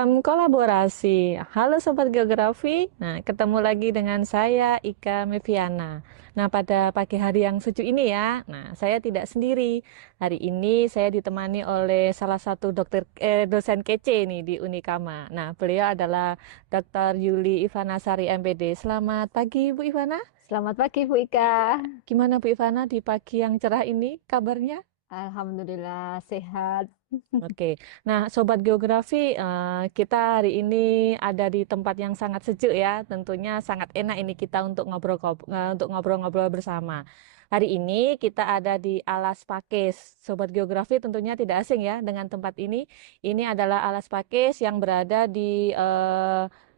Salam kolaborasi. Halo Sobat Geografi. Nah, ketemu lagi dengan saya Ika Meviana. Nah, pada pagi hari yang sejuk ini ya. Nah, saya tidak sendiri. Hari ini saya ditemani oleh salah satu dosen kece nih di Unikama. Nah, beliau adalah Dr. Yuli Ivanasari MPD. Selamat pagi Bu Ivana. Selamat pagi Bu Ika. Gimana Bu Ivana di pagi yang cerah ini kabarnya? Alhamdulillah sehat. Oke, nah Sobat Geografi, kita hari ini ada di tempat yang sangat sejuk ya, tentunya sangat enak ini kita untuk ngobrol-ngobrol bersama. Hari ini kita ada di Alas Pakis. Sobat Geografi tentunya tidak asing ya dengan tempat ini. Ini adalah Alas Pakis yang berada di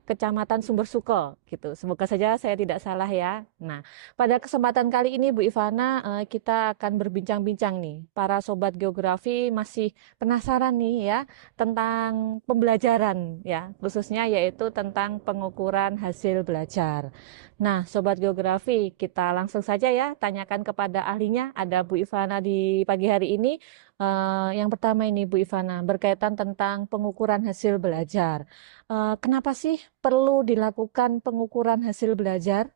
Kecamatan Sumber Suko gitu. Semoga saja saya tidak salah ya. Nah, pada kesempatan kali ini Bu Ivana, kita akan berbincang-bincang nih. Para Sobat Geografi masih penasaran nih ya tentang pembelajaran ya, khususnya yaitu tentang pengukuran hasil belajar. Nah, Sobat Geografi, kita langsung saja ya tanyakan kepada ahlinya. Ada Bu Ivana di pagi hari ini. Yang pertama ini Bu Ivana berkaitan tentang pengukuran hasil belajar. Kenapa sih perlu dilakukan pengukuran hasil belajar?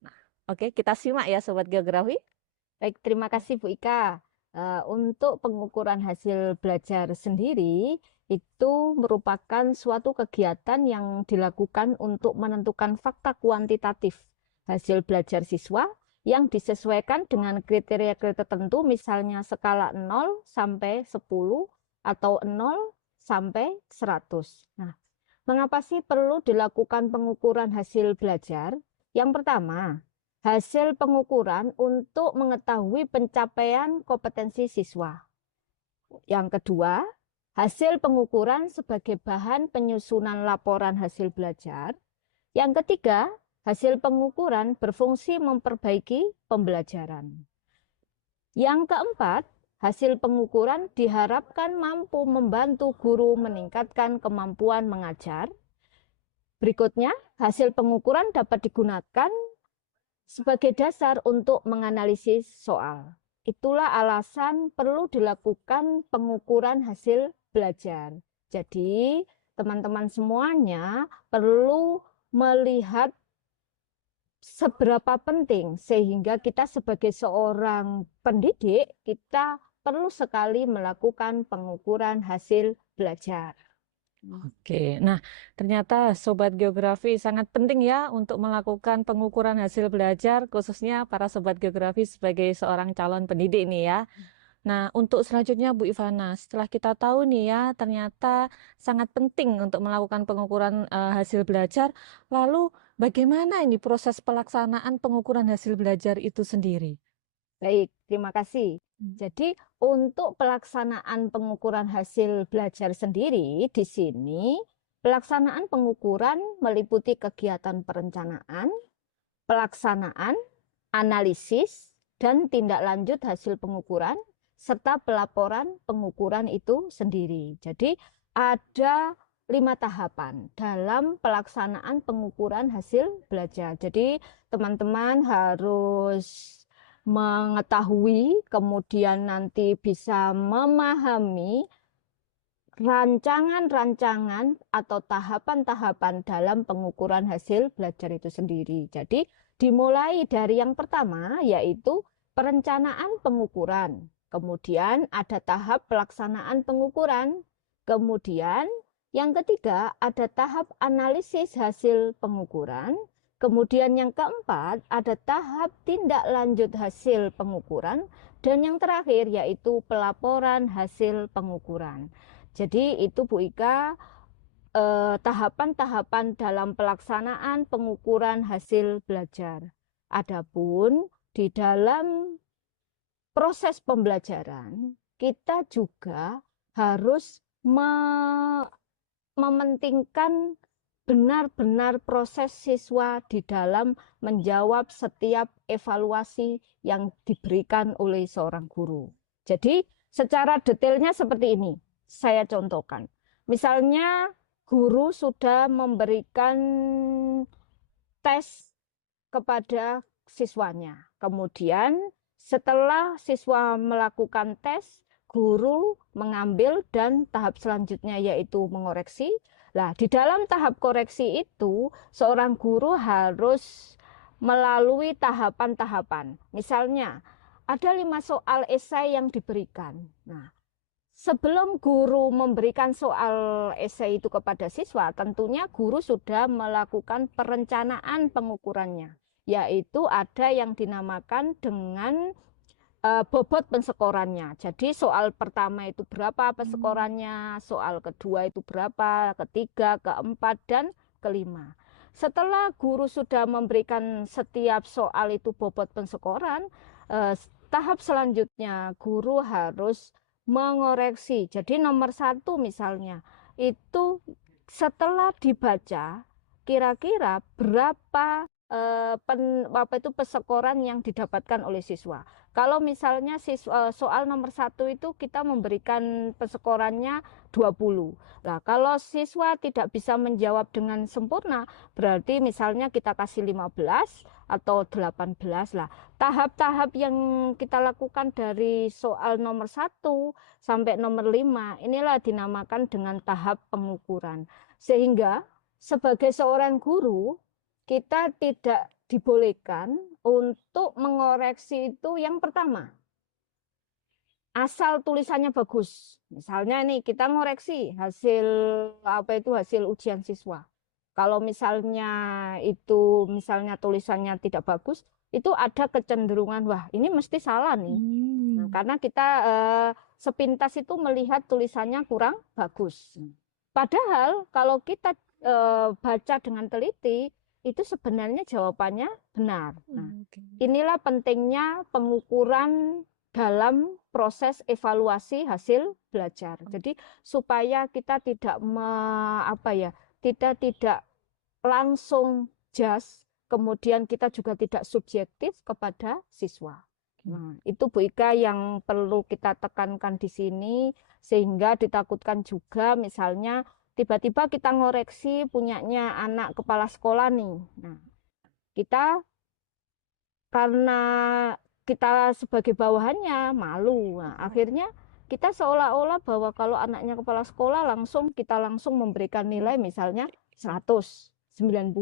Nah, oke, kita simak ya Sobat Geografi. Baik, terima kasih Bu Ika. Untuk pengukuran hasil belajar sendiri itu merupakan suatu kegiatan yang dilakukan untuk menentukan fakta kuantitatif hasil belajar siswa yang disesuaikan dengan kriteria-kriteria tertentu, misalnya skala 0 sampai 10 atau 0 sampai 100. Nah, mengapa sih perlu dilakukan pengukuran hasil belajar? Yang pertama, hasil pengukuran untuk mengetahui pencapaian kompetensi siswa. Yang kedua, hasil pengukuran sebagai bahan penyusunan laporan hasil belajar. Yang ketiga, hasil pengukuran berfungsi memperbaiki pembelajaran. Yang keempat, hasil pengukuran diharapkan mampu membantu guru meningkatkan kemampuan mengajar. Berikutnya, hasil pengukuran dapat digunakan sebagai dasar untuk menganalisis soal. Itulah alasan perlu dilakukan pengukuran hasil belajar. Jadi, teman-teman semuanya perlu melihat seberapa penting sehingga kita sebagai seorang pendidik, kita perlu sekali melakukan pengukuran hasil belajar. Oke, nah ternyata Sobat Geografi sangat penting ya untuk melakukan pengukuran hasil belajar, khususnya para Sobat Geografi sebagai seorang calon pendidik nih ya. Nah, untuk selanjutnya Bu Ivana, setelah kita tahu nih ya, ternyata sangat penting untuk melakukan pengukuran hasil belajar, lalu bagaimana ini proses pelaksanaan pengukuran hasil belajar itu sendiri? Baik, terima kasih. Jadi, untuk pelaksanaan pengukuran hasil belajar sendiri, di sini pelaksanaan pengukuran meliputi kegiatan perencanaan, pelaksanaan, analisis, dan tindak lanjut hasil pengukuran, serta pelaporan pengukuran itu sendiri. Jadi, ada 5 tahapan dalam pelaksanaan pengukuran hasil belajar. Jadi, teman-teman harus mengetahui, kemudian nanti bisa memahami rancangan-rancangan atau tahapan-tahapan dalam pengukuran hasil belajar itu sendiri. Jadi, dimulai dari yang pertama, yaitu perencanaan pengukuran. Kemudian ada tahap pelaksanaan pengukuran. Kemudian yang ketiga ada tahap analisis hasil pengukuran. Kemudian yang keempat ada tahap tindak lanjut hasil pengukuran. Dan yang terakhir yaitu pelaporan hasil pengukuran. Jadi itu Bu Ika, tahapan-tahapan dalam pelaksanaan pengukuran hasil belajar. Adapun di dalam proses pembelajaran, kita juga harus mementingkan benar-benar proses siswa di dalam menjawab setiap evaluasi yang diberikan oleh seorang guru. Jadi, secara detailnya seperti ini, saya contohkan. Misalnya, guru sudah memberikan tes kepada siswanya. Kemudian, setelah siswa melakukan tes, guru mengambil dan tahap selanjutnya yaitu mengoreksi. Nah, di dalam tahap koreksi itu, seorang guru harus melalui tahapan-tahapan. Misalnya, ada 5 soal esai yang diberikan. Nah, sebelum guru memberikan soal esai itu kepada siswa, tentunya guru sudah melakukan perencanaan pengukurannya, yaitu ada yang dinamakan dengan bobot pensekorannya. Jadi soal pertama itu berapa pensekorannya, soal kedua itu berapa, ketiga, keempat, dan kelima. Setelah guru sudah memberikan setiap soal itu bobot pensekoran, tahap selanjutnya guru harus mengoreksi. Jadi nomor 1 misalnya, itu setelah dibaca, kira-kira berapa pensekoran yang didapatkan oleh siswa. Kalau misalnya soal nomor 1 itu kita memberikan pensekorannya 20. Nah, kalau siswa tidak bisa menjawab dengan sempurna, berarti misalnya kita kasih 15 atau 18 lah. Tahap-tahap yang kita lakukan dari soal nomor 1 sampai nomor 5, inilah dinamakan dengan tahap pengukuran. Sehingga sebagai seorang guru, kita tidak dibolehkan untuk mengoreksi itu yang pertama, asal tulisannya bagus. Misalnya nih kita ngoreksi hasil hasil ujian siswa. Kalau misalnya itu tulisannya tidak bagus, itu ada kecenderungan wah ini mesti salah nih. Nah, karena kita sepintas itu melihat tulisannya kurang bagus. Padahal kalau kita baca dengan teliti, itu sebenarnya jawabannya benar. Nah, inilah pentingnya pengukuran dalam proses evaluasi hasil belajar. Jadi supaya kita tidak tidak langsung jas, kemudian kita juga tidak subjektif kepada siswa. Nah, itu Bu Ika yang perlu kita tekankan di sini, sehingga ditakutkan juga misalnya tiba-tiba kita ngoreksi punyanya anak kepala sekolah nih. Nah, kita karena kita sebagai bawahannya malu. Nah, akhirnya kita seolah-olah bahwa kalau anaknya kepala sekolah kita langsung memberikan nilai misalnya 100, 90,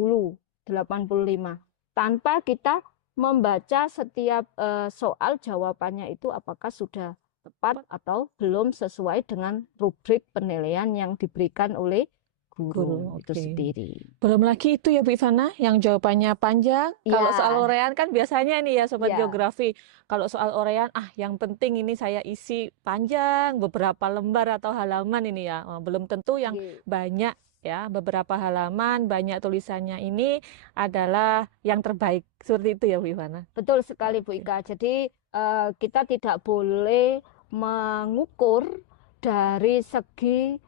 85 tanpa kita membaca setiap soal jawabannya itu apakah sudah tepat atau belum sesuai dengan rubrik penilaian yang diberikan oleh guru itu sendiri. Belum lagi itu ya Bu Ivana, yang jawabannya panjang. Kalau soal uraian kan biasanya nih ya Sobat Geografi, kalau soal uraian yang penting ini saya isi panjang beberapa lembar atau halaman ini ya. Belum tentu yang banyak ya, beberapa halaman banyak tulisannya ini adalah yang terbaik. Seperti itu ya Bu Ivana. Betul sekali Bu Ika. Jadi kita tidak boleh mengukur dari segi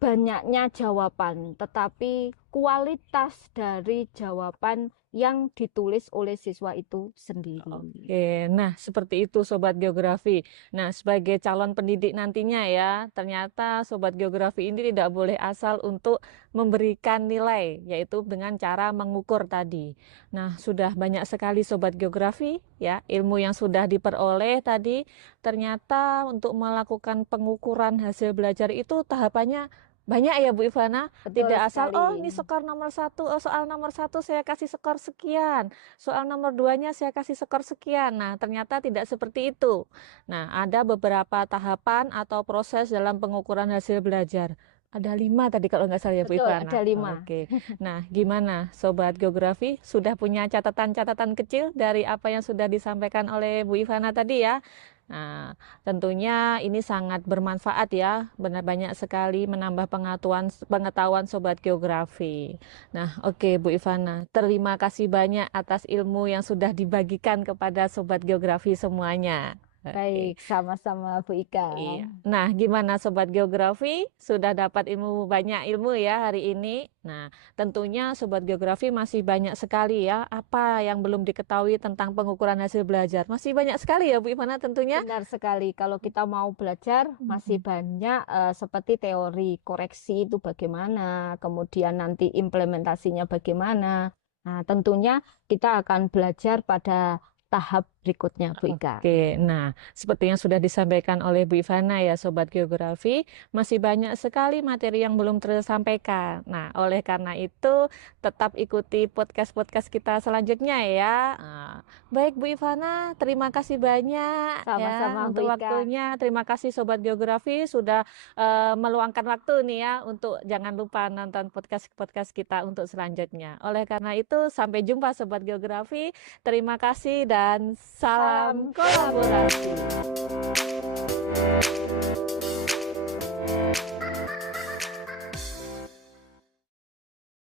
banyaknya jawaban, tetapi kualitas dari jawaban yang ditulis oleh siswa itu sendiri. Oke, nah seperti itu Sobat Geografi. Nah, sebagai calon pendidik nantinya ya, ternyata Sobat Geografi ini tidak boleh asal untuk memberikan nilai, yaitu dengan cara mengukur tadi. Nah, sudah banyak sekali Sobat Geografi ya, ilmu yang sudah diperoleh tadi. Ternyata untuk melakukan pengukuran hasil belajar itu tahapannya banyak ya Bu Ivana. Betul Tidak asal sekali. ini skor nomor 1, soal nomor 1 saya kasih skor sekian, soal nomor 2-nya saya kasih skor sekian. Nah, ternyata tidak seperti itu. Nah, ada beberapa tahapan atau proses dalam pengukuran hasil belajar. Ada 5 tadi kalau nggak salah ya Bu Betul, Ivana. ada 5. Oke. Nah, gimana Sobat Geografi? Sudah punya catatan-catatan kecil dari apa yang sudah disampaikan oleh Bu Ivana tadi ya? Nah, tentunya ini sangat bermanfaat ya, benar banyak sekali menambah pengetahuan Sobat Geografi. Nah, oke Bu Ivana, terima kasih banyak atas ilmu yang sudah dibagikan kepada Sobat Geografi semuanya. Baik, sama-sama Bu Ika. Iya. Nah, gimana Sobat Geografi? Sudah dapat banyak ilmu ya hari ini. Nah, tentunya Sobat Geografi masih banyak sekali ya apa yang belum diketahui tentang pengukuran hasil belajar. Masih banyak sekali ya Bu Ivana tentunya. Benar sekali, kalau kita mau belajar masih banyak seperti teori koreksi itu bagaimana, kemudian nanti implementasinya bagaimana. Nah, tentunya kita akan belajar pada tahap berikutnya, Bu Ika. Oke, nah seperti yang sudah disampaikan oleh Bu Ivana ya Sobat Geografi, masih banyak sekali materi yang belum tersampaikan. Nah, oleh karena itu tetap ikuti podcast-podcast kita selanjutnya ya. Nah, baik Bu Ivana, terima kasih banyak ya Sama-sama, Bu untuk Ika. waktunya. Terima kasih Sobat Geografi sudah meluangkan waktu nih ya untuk jangan lupa nonton podcast-podcast kita untuk selanjutnya. Oleh karena itu, sampai jumpa Sobat Geografi. Terima kasih dan salam Salam kolaborasi. kolaborasi.